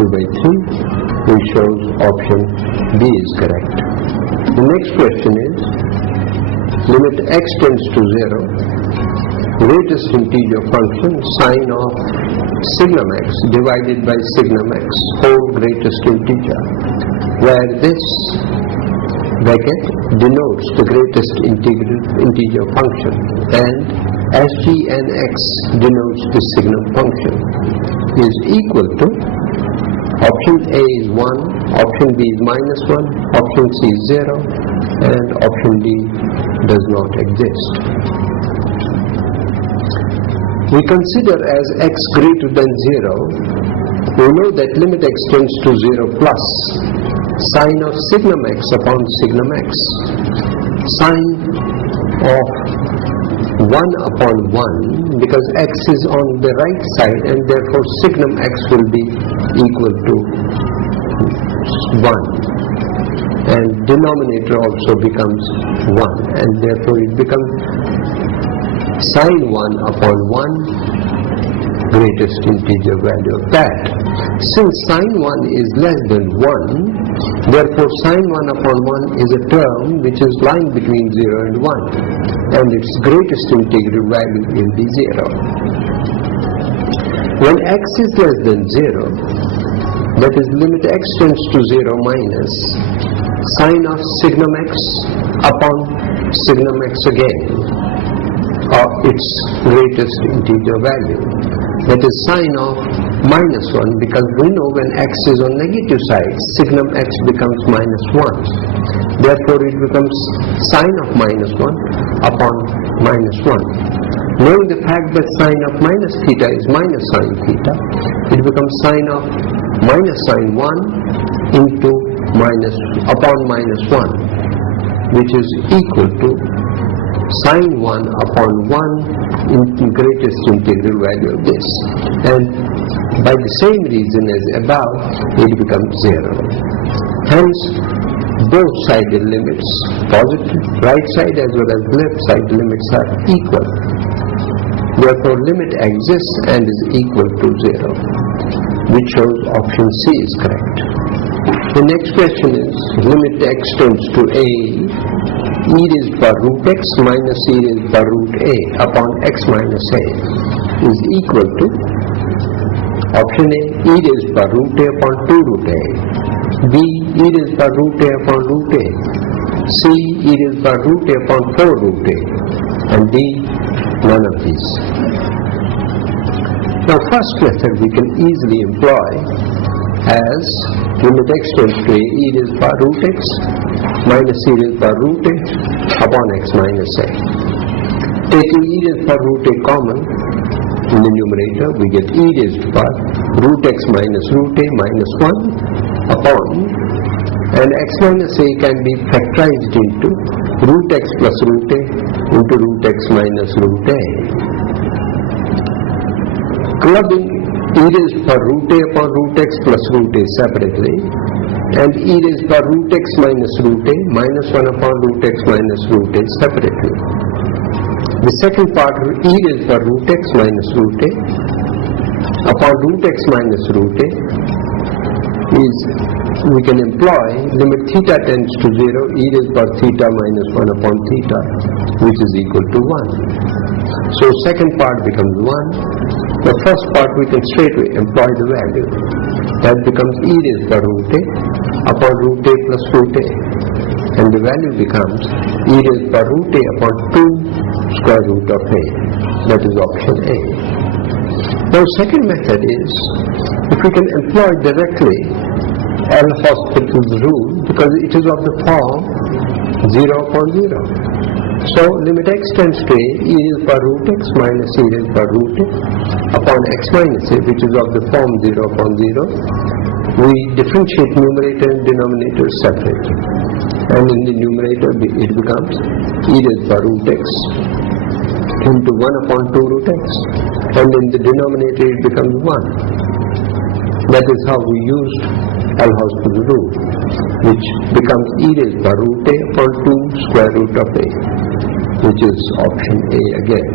2 by 3, which shows option B is correct. The next question is, limit x tends to 0, greatest integer function sine of signum x divided by signum x, whole greatest integer, where this bracket denotes the greatest integer function and SGNX denotes the signum function, is equal to option A is 1, option B is minus 1, option C is 0, and option D does not exist. We consider as x greater than 0, we know that limit x tends to 0 plus sine of signum x upon signum x. Sine of 1 upon 1, because x is on the right side and therefore signum x will be equal to 1, and denominator also becomes 1, and therefore it becomes sine 1 upon 1, greatest integer value of that. Since sine 1 is less than 1, therefore sine 1 upon 1 is a term which is lying between 0 and 1, and its greatest integer value will be 0. When x is less than 0, that is limit x tends to 0 minus sine of signum x upon signum x again, or its greatest integer value. That is sine of minus 1, because we know when x is on negative side, signum x becomes minus 1. Therefore it becomes sine of minus 1 upon minus 1. Knowing the fact that sine of minus theta is minus sine theta, it becomes sine of minus sine 1 into minus upon minus 1, which is equal to sine 1 upon 1 into greatest integral value of this. And by the same reason as above, it becomes 0. Hence, both sided limits, positive right side as well as left side limits, are equal. Therefore, limit exists and is equal to 0, which shows option C is correct. The next question is, limit x tends to a, e raised by root x minus e raised by root a upon x minus a is equal to option A, e raised by root a upon 2 root a, B, e raised by root a upon root a, C, e raised by root a upon 4 root a, and D, none of these. Now, first method we can easily employ as limit x tends to a, e raised by root x minus e raised by root a upon x minus a. Taking e raised by root a common in the numerator, we get e raised by root x minus root a minus 1 upon, and x minus a can be factorized into root x plus root a into root x minus root a. Clubbing e raised by root a upon root x plus root a separately, and e raised by root x minus root a minus 1 upon root x minus root a separately. The second part, e raised by root x minus root a upon root x minus root a, is, we can employ limit theta tends to 0, e raised by theta minus 1 upon theta, which is equal to 1. So second part becomes 1. The first part we can straightway employ the value. That becomes e raised by root a upon root a plus root a, and the value becomes e raised by root a upon 2 square root of a. That is option A. Now, second method is, if we can employ directly L'Hospital's rule, because it is of the form 0 upon 0. So, limit x tends to a, e raised by root x minus e raised by root a upon x minus a, which is of the form 0 upon 0. We differentiate numerator and denominator separately. And in the numerator, it becomes e raised by root x into 1 upon 2 root x. And in the denominator, it becomes 1. That is how we used L'Hospital rule, which becomes e raised by root a upon 2 square root of a, which is option A again.